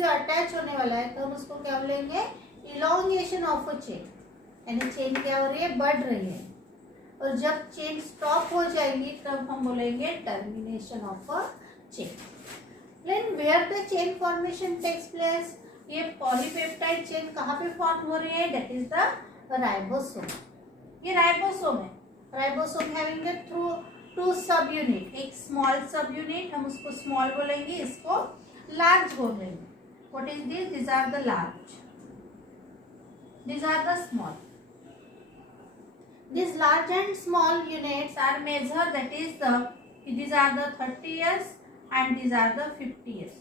जो अटैच होने वाला है तो हम उसको क्या बोलेंगे, इलोंगेशन ऑफ अ चेन, यानी चेन क्या हो रही है, बढ़ रही है। और जब चेन स्टॉप हो जाएगी तब हम बोलेंगे termination of a chain. Then where the chain formation takes place, ये पॉलीपेप्टाइड चेन कहाँ पे फॉर्म हो रही है, दैट इज द राइबोसोम। ये राइबोसोम है, ribosome having the through two sub unit, एक स्मॉल सब यूनिट, हम उसको स्मॉल बोलेंगे, इसको लार्ज बोलेंगे। What is this, this are the large, this are the small. These large and small units are measured, that is these are the 30 years and these are the 50 years.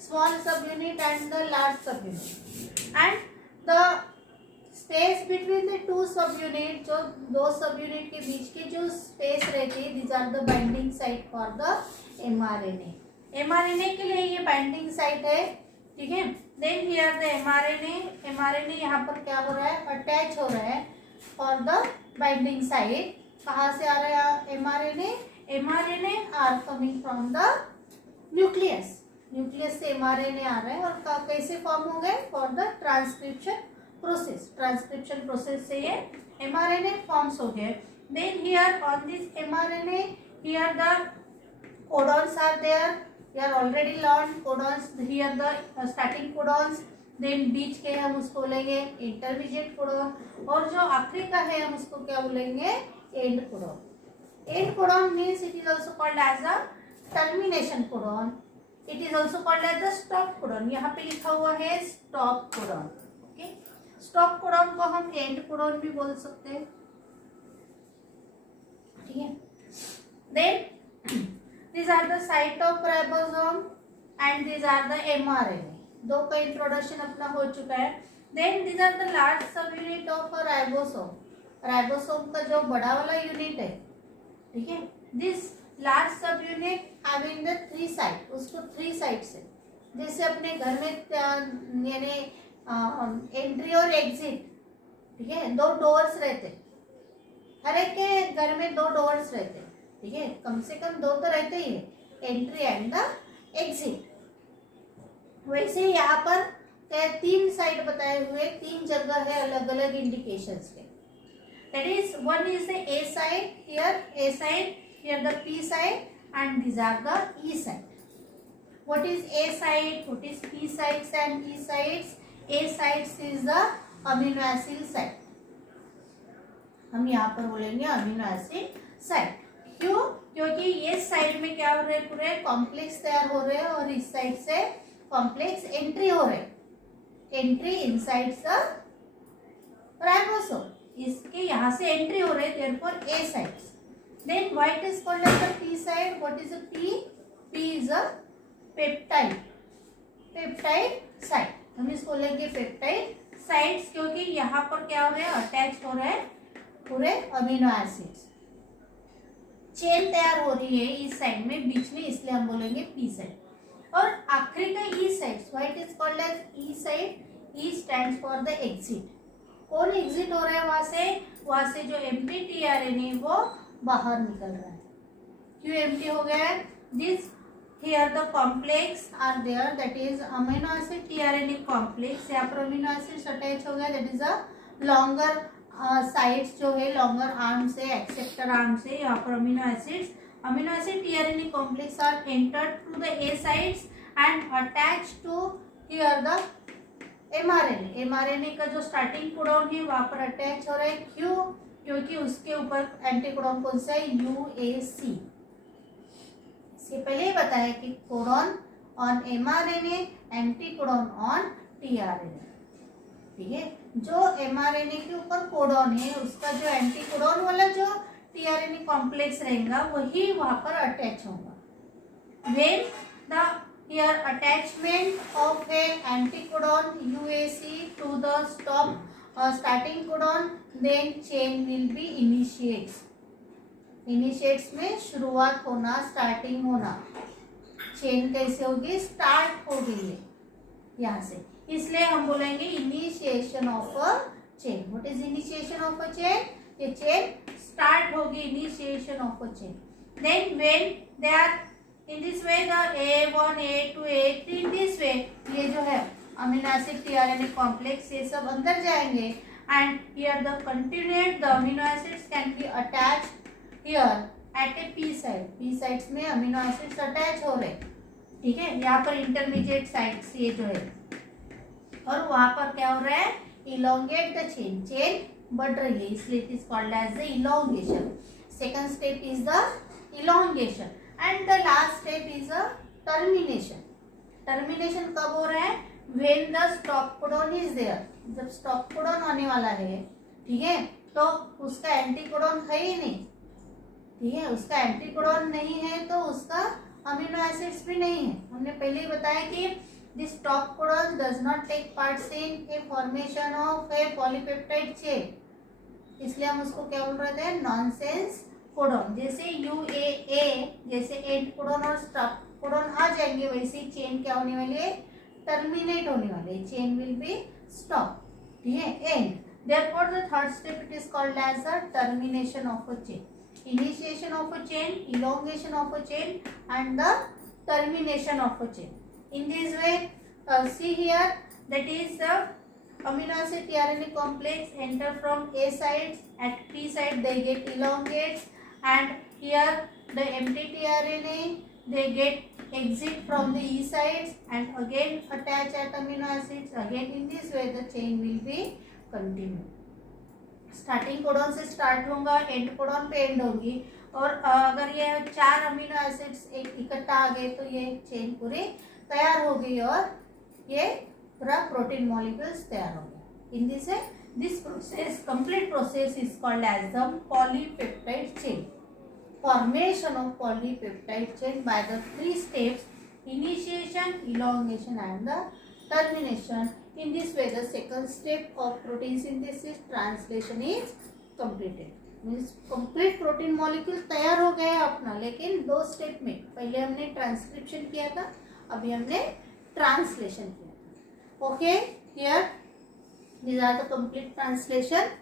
Small subunit and the large subunit, and the space between the two subunit, जो दो subunit के बीच की जो space रहती है, these are the binding site for the mRNA. mRNA के लिए ये binding site है, ठीक है। देन हियर द mRNA यहाँ पर क्या हो रहा है, अटैच हो रहा है फॉर द बाइंडिंग साइट। कहाँ से आ रहा है mRNA are coming from the nucleus, nucleus से mRNA आ रहा है और कैसे फॉर्म हो गए, for the transcription process, transcription process से ये mRNA फॉर्म्स हो गए। Then here on this mRNA, here the codons are there, we are already learned codons, here the starting codons, then बीच के हम उसको बोलेंगे intermediate codon, और जो आखिरी का है हम उसको क्या बोलेंगे, end codon. End codon means it is also called as a termination codon, it is also called as the stop codon, यहाँ पे लिखा हुआ है stop codon, okay? stop codon को हम end codon भी बोल सकते हैं, ठीक है। then these are the site of ribosome and these are the mRNA, दो का इंट्रोडक्शन अपना हो चुका है। then these are the large subunit of a ribosome, ribosome का जो बड़ा वाला यूनिट है, ठीक है। this large subunit having the 3 site, उसको 3 साइड से, जैसे अपने घर में यानी एंट्री और एग्जिट, ठीक है, 2 डोर्स रहते, हर एक के घर में 2 डोर्स रहते, ठीक है, कम से कम 2 तो रहते ही है, एंट्री एंड द एग्जिट। वैसे यहाँ पर 3 साइड बताए हुए, 3 जगह है अलग अलग इंडिकेशंस के, that is one is the A side, here the P side and this are the E side. What is A side, what is P sides and E sides? A sides is the amino acid side, हम यहाँ पर बोलेंगे amino acid side. क्यों? क्योंकि ये side में क्या हो रहे हैं, पूरे कॉम्प्लेक्स तैयार हो रहे हैं और इस साइड से कॉम्प्लेक्स एंट्री हो रहे हैं, एंट्री इनसाइड द राइबोसोम, इसके यहाँ से एंट्री हो रहे हैं, therefore A sides. Then what is called as the P side, what is a P? P is a peptide, peptide side, हम इसको लेंगे पेप्टाइड साइड्स, क्योंकि यहाँ पर क्या हो रहे हैं, अटैच हो रहे हैं पूरे अमीनो एसिड्स, चेन तैयार हो रही है इस साइड में बीच में, इसलिए हम बोलेंगे पी साइड। और आखिरी का E side, what is called as E side? E stands for the exit. कौन एग्जिट हो रहा है वहां से जो एम्प्टी टीआरएनए वो बाहर निकल रहा है। क्यों एम्प्टी हो गया है? This here the complex are there, that is amino acid tRNA complex, यहाँ पर अमीनो एसिड्स अटैच हो गया, that is a longer sides जो है, लॉन्गर आर्म से, एक्सेप्टर आर्म से, यहाँ पर amino acid tRNA complex are entered to the A sides and attach to here the mRNA का जो स्टार्टिंग कोडॉन है वहां पर अटैच हो रहा है। क्यों? क्योंकि उसके ऊपर एंटी कोडॉन कौन सा है? UAC। इसके पहले ही बताया कि codon on mRNA, anti codon on tRNA, ठीक है। जो mRNA के ऊपर कोडॉन है उसका जो एंटी कोडॉन वाला जो tRNA कॉम्प्लेक्स रहेगा वही वहां पर अटैच होगा। When the here attachment of a anticodon UAC to the starting codon, then chain will be initiates में शुरुआत होना, स्टार्टिंग होना। चेन कैसे होगी? स्टार्ट हो गई है यहाँ से, इसलिए हम बोलेंगे initiation of a chain. What is initiation of a chain? ये चेन स्टार्ट होगी, initiation of a chain. Then when they are In this way the A1, A2, A3 in this way ये जो है अमीनो एसिड tRNA कॉम्प्लेक्स ये सब अंदर जाएंगे and here the continuate the amino acids can be attached here at a P site. P sites में amino acids attach हो रहे, ठीक है, यहाँ पर इंटरमीडिएट साइट्स ये जो है, और वहां पर क्या हो रहा है, इलोंगेट द चेन, चेन बढ़ रही है, इसलिए it is called as the elongation. Second step is the elongation and the last step is the termination. Termination कब हो रहा है, when the stop codon is there, जब स्टॉप कोडॉन आने वाला है, ठीक है, तो उसका एंटीकोडॉन है ही नहीं, ठीक है, उसका एंटीकोडॉन नहीं है तो उसका अमीनो एसिड्स भी नहीं है. हमने पहले ही बताया कि this stop codon does not take part in a formation of a polypeptide chain, इसलिए हम उसको क्या बोल रहे थे, नॉनसेंस कोडॉन. जैसे UAA जैसे एंड कोडॉन और स्टॉप कोडॉन आ जाएंगे वैसे ही चेन क्या होने वाली है, टर्मिनेट होने वाली है, चेन विल बी स्टॉप, ठीक है, and. Therefore the third step it is called as the termination of a chain. Initiation of a chain, elongation of a chain and the termination of a chain. In this way, see here, that is the amino acid tRNA complex enter from A sites, at P site they get elongates, and here the empty tRNA they get exit from the E sites and again attach at amino acids. Again in this way the chain will be continued. Starting codon से start होगा, and codon पे and होगी, और अगर ये 4 amino acids एक इकट्ठा आ गए तो ये चेन पूरी तैयार हो गई और ये पूरा प्रोटीन मॉलिक्यूल्स तैयार हो गया. In this process, complete process is called as the polypeptide chain. Formation of polypeptide chain by the 3 steps, initiation, elongation and the termination. In this way the second step of protein synthesis, translation is completed. Means complete protein molecule तैयार हो गया अपना, लेकिन 2 step में. पहले हमने transcription किया था, अभी हमने ट्रांसलेशन किया था. Okay, here these are the complete translation.